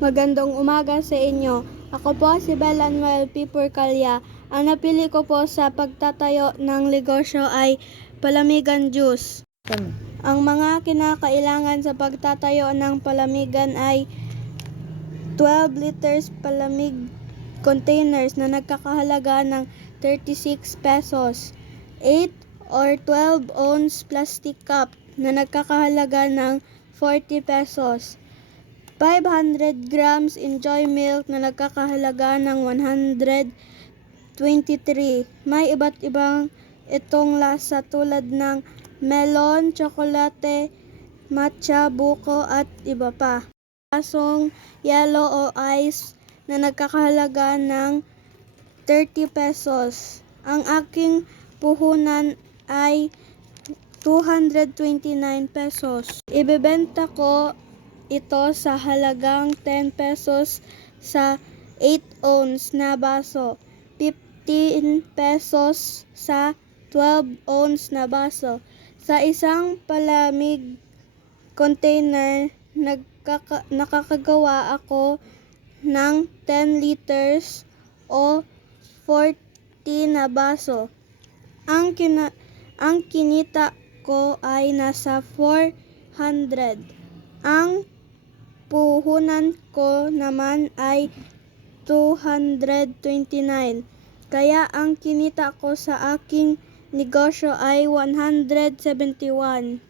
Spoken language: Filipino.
Magandang umaga sa inyo. Ako po si Belanwell P. Purcalya. Ang napili ko po sa pagtatayo ng negosyo ay palamigan juice. Ang mga kinakailangan sa pagtatayo ng palamigan ay 12 liters palamig containers na nagkakahalaga ng 36 pesos. 8 or 12 ounce plastic cup na nagkakahalaga ng 40 pesos. 500 grams enjoy milk na nagkakahalaga ng 123. May iba't ibang itong lasa tulad ng melon, tsokolate, matcha, buko at iba pa. Asong yellow o ice na nagkakahalaga ng 30 pesos. Ang aking puhunan ay 229 pesos. Ibebenta ko ito sa halagang 10 pesos sa 8 ounce na baso. 15 pesos sa 12 ounce na baso. Sa isang palamig container, nagkaka- nakakagawa ako ng 10 liters o 40 na baso. Ang kina ang kinita ko ay nasa 400. Ang puhunan ko naman ay 229. Kaya ang kinita ko sa aking negosyo ay 171.